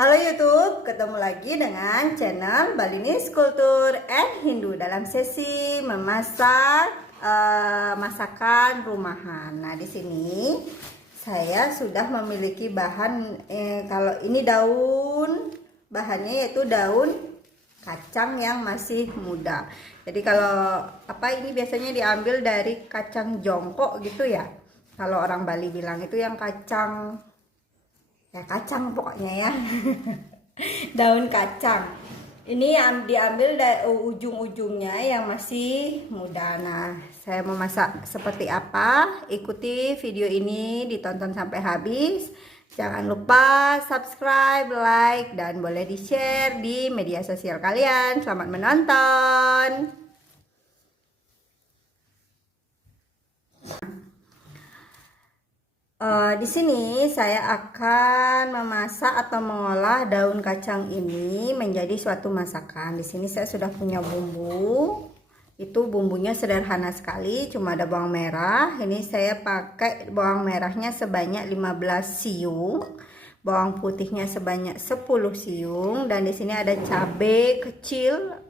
Halo YouTube, ketemu lagi dengan channel Balinese Culture and Hindu dalam sesi memasak masakan rumahan. Nah, di sini saya sudah memiliki bahan kalau ini bahannya yaitu daun kacang yang masih muda. Jadi kalau ini biasanya diambil dari kacang jongkok gitu ya. Kalau orang Bali bilang itu yang kacang pokoknya ya. Daun kacang ini diambil dari ujung-ujungnya yang masih muda. Nah, saya mau masak seperti apa, ikuti video ini, ditonton sampai habis. Jangan lupa subscribe, like, dan boleh di share di media sosial kalian. Selamat menonton. Di sini saya akan memasak atau mengolah daun kacang ini menjadi suatu masakan. Di sini saya sudah punya bumbu. Itu bumbunya sederhana sekali, cuma ada bawang merah. Ini saya pakai bawang merahnya sebanyak 15 siung, bawang putihnya sebanyak 10 siung, dan di sini ada cabai kecil.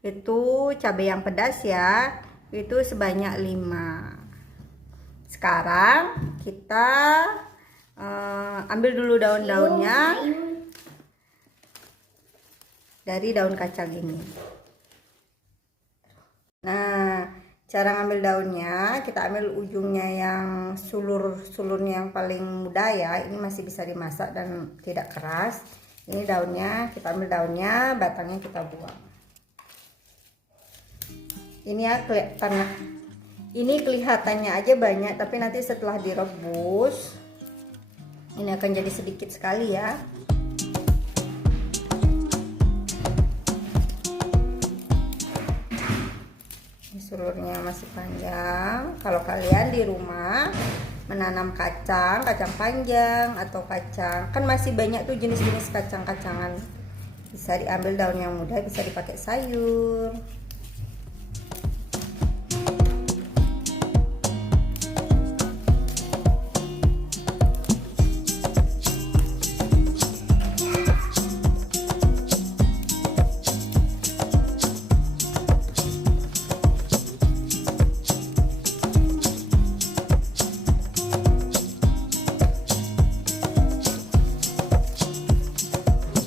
Itu cabai yang pedas ya. Itu sebanyak 5. Sekarang kita ambil dulu daun-daunnya dari daun kacang ini. Nah, cara ngambil daunnya, kita ambil ujungnya yang sulurnya yang paling muda ya. Ini masih bisa dimasak dan tidak keras. Ini daunnya, kita ambil daunnya, batangnya kita buang. Ini ya kelihatannya aja banyak, tapi nanti setelah direbus ini akan jadi sedikit sekali ya. Ini sulurnya masih panjang. Kalau kalian di rumah menanam kacang panjang atau kacang, kan masih banyak tuh jenis-jenis kacang-kacangan. Bisa diambil daun yang muda, bisa dipakai sayur.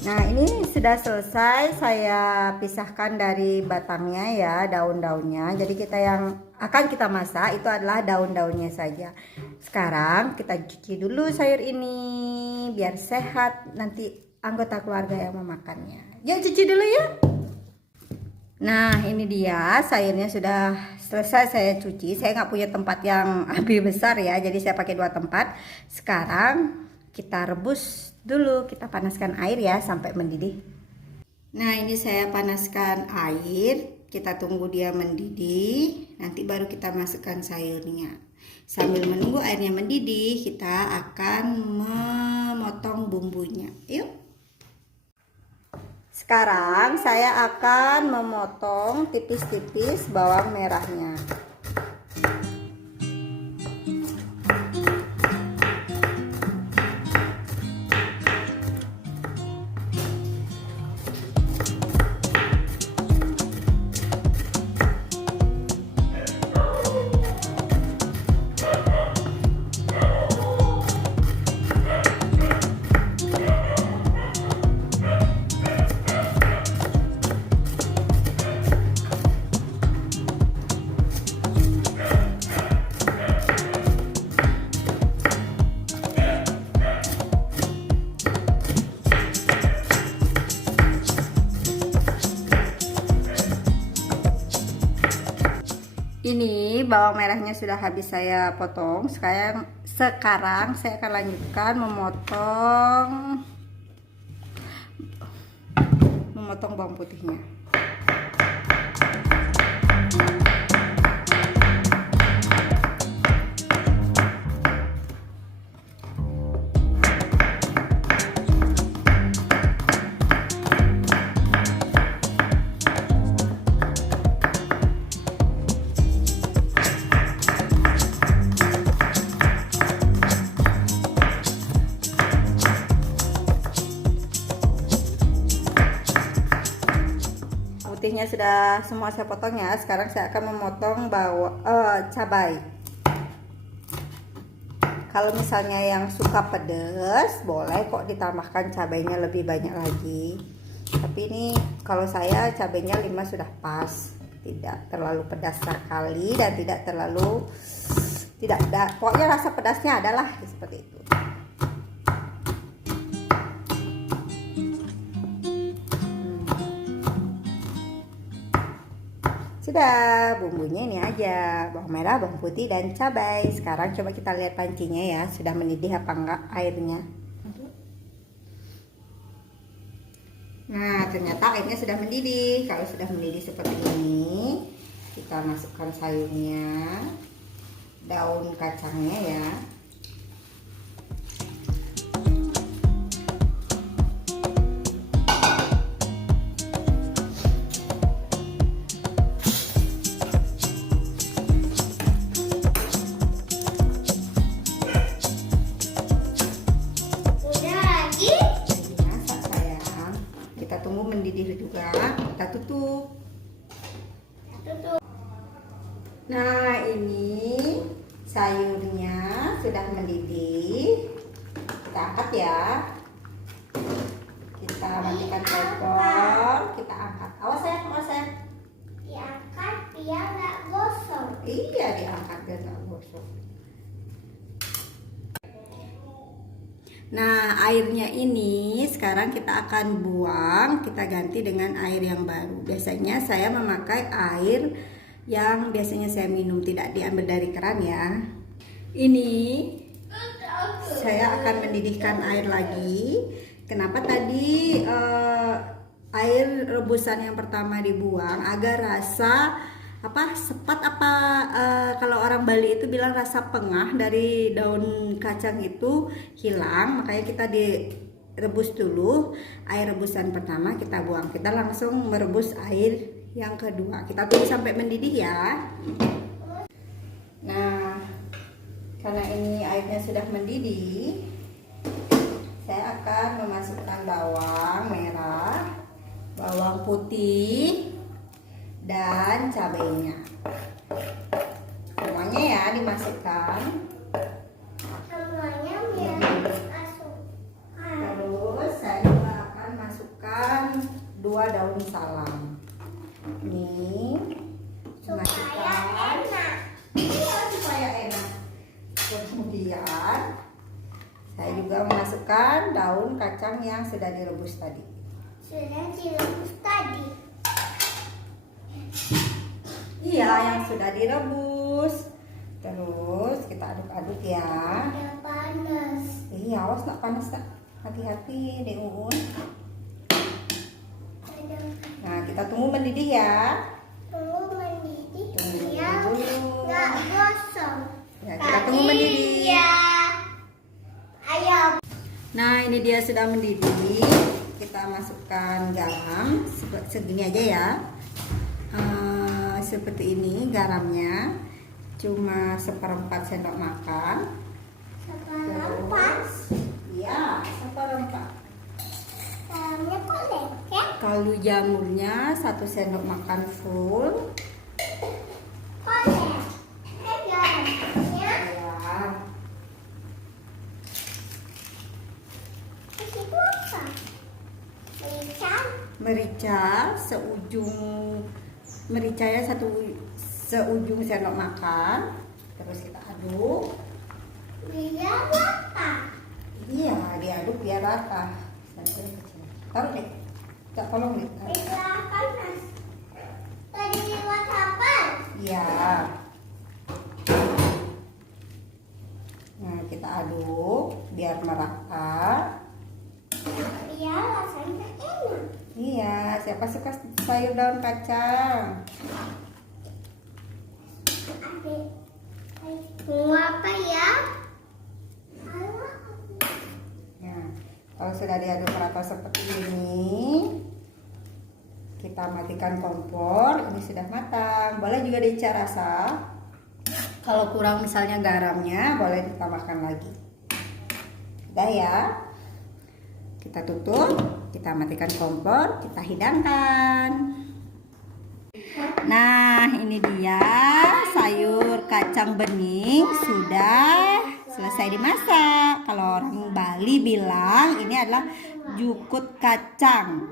Nah, ini sudah selesai saya pisahkan dari batangnya ya, daun-daunnya. Jadi yang akan kita masak itu adalah daun-daunnya saja. Sekarang kita cuci dulu sayur ini biar sehat nanti anggota keluarga yang memakannya. Yuk cuci dulu ya. Nah, ini dia sayurnya sudah selesai saya cuci. Saya nggak punya tempat yang lebih besar ya, jadi saya pakai 2 tempat. Sekarang kita rebus dulu, kita panaskan air ya sampai mendidih. Nah, ini saya panaskan air, kita tunggu dia mendidih, nanti baru kita masukkan sayurnya. Sambil menunggu airnya mendidih, kita akan memotong bumbunya. Yuk. Sekarang saya akan memotong tipis-tipis bawang merahnya. Ini bawang merahnya sudah habis saya potong. Sekarang saya akan lanjutkan memotong bawang putihnya. sudah semua saya potong ya. Sekarang saya akan memotong cabai. Kalau misalnya yang suka pedas, boleh kok ditambahkan cabainya lebih banyak lagi. Tapi ini kalau saya cabainya 5 sudah pas. Tidak terlalu pedas sekali dan tidak terlalu pokoknya rasa pedasnya adalah seperti itu. Sudah, bumbunya ini aja, bawang merah, bawang putih, dan cabai. Sekarang coba kita lihat pancinya ya, sudah mendidih apa enggak airnya. Nah, ternyata airnya sudah mendidih. Kalau sudah mendidih seperti ini, kita masukkan sayurnya, daun kacangnya ya. Tunggu mendidih juga, kita tutup. Nah, ini sayurnya sudah mendidih. Kita angkat ya. Kita matikan kompor, kita angkat. Awas ya, awas ya. Diangkat biar nggak gosong. Iya, diangkat biar nggak gosong. Nah, airnya ini sekarang kita akan buang, kita ganti dengan air yang baru. Biasanya saya memakai air yang biasanya saya minum, tidak diambil dari keran ya. Ini saya akan mendidihkan air lagi. Kenapa tadi air rebusan yang pertama dibuang? Agar rasa sepat kalau orang Bali itu bilang rasa pengah dari daun kacang itu hilang, makanya kita direbus dulu. Air rebusan pertama kita buang, kita langsung merebus air yang kedua. Kita tunggu sampai mendidih ya. Nah, karena ini airnya sudah mendidih, saya akan memasukkan bawang merah, bawang putih, dan cabainya. Semuanya ya dimasukkan. Semuanya dimasukkan. Terus saya juga akan masukkan 2 daun salam. Ini Supaya enak. Iya, supaya enak. Kemudian saya juga memasukkan daun kacang yang sudah direbus tadi. Sudah direbus tadi. Iya, yang sudah direbus. Terus kita aduk-aduk ya. Udah panas. Iya, awas nak panas tak. Hati-hati deh Uun. Nah, kita tunggu mendidih ya. Tunggu mendidih Tunggu biar dulu. nggak gosong. Ya, kita tunggu mendidih. Ya, ayam. Nah, ini dia sudah mendidih. Kita masukkan garam segini aja ya. Seperti ini garamnya, cuma 1/4 sendok makan. 1/4. Iya, 1/4. Garamnya kok lengket? Kaldu jamurnya 1 sendok makan full. Kok lengket garamnya? Ya. Itu apa? Merica. Merica mericanya seujung sendok makan. Terus kita aduk. Biar rata. Iya, diaduk biar rata. Taruh deh. Tak tolong deh. Biar panas. Tadi lewat apa? Iya. Nah, kita aduk biar merata. Biar rasanya enak. Iya, siapa suka sayur daun kacang? Adik, mau apa ya? Nah, kalau sudah diaduk merata seperti ini, kita matikan kompor. Ini sudah matang. Boleh juga dicek rasa. Kalau kurang misalnya garamnya, boleh ditambahkan lagi. Udah ya. Kita tutup, kita matikan kompor, kita hidangkan. Nah, ini dia sayur kacang bening sudah selesai dimasak. Kalau orang Bali bilang ini adalah jukut kacang.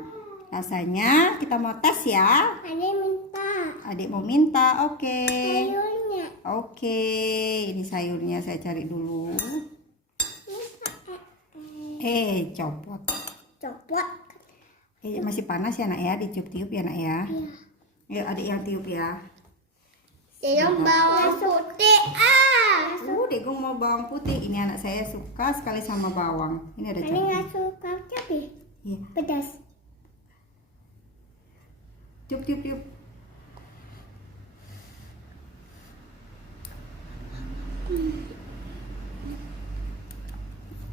Rasanya kita mau tes ya. Ada minta Adik mau minta, oke. sayurnya. Oke, ini sayurnya saya cari dulu. Copot. Copot. Masih panas ya nak ya, ditiup-tiup ya nak ya. Yuk adik yang tiup ya. Sayur bawang putih. Degung mau bawang putih. Ini anak saya suka sekali sama bawang. Ini ada Ini cabai. nggak suka cabai. Iya. Pedas. Tiup, tiup, tiup.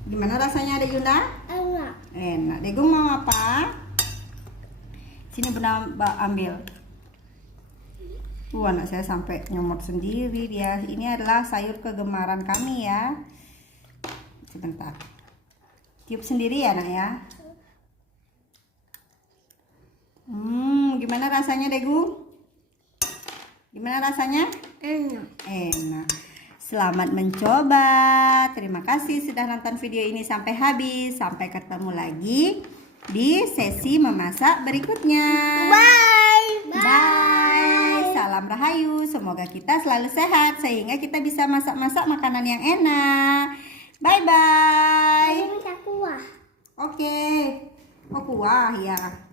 Gimana rasanya Adek Yunda? Enak. Enak. Degung mau apa? Sini benar ambil. Anak saya sampai nyomot sendiri dia. Ini adalah sayur kegemaran kami ya. Sebentar. Tiup sendiri ya nak ya. Gimana rasanya Degung? Gimana rasanya? Enak. Enak. Selamat mencoba. Terima kasih sudah nonton video ini sampai habis. Sampai ketemu lagi di sesi memasak berikutnya. Bye. Bye. Salam Rahayu. Semoga kita selalu sehat sehingga kita bisa masak-masak makanan yang enak. Bye bye. Ini minta kuah. Oke. Oh kuah ya.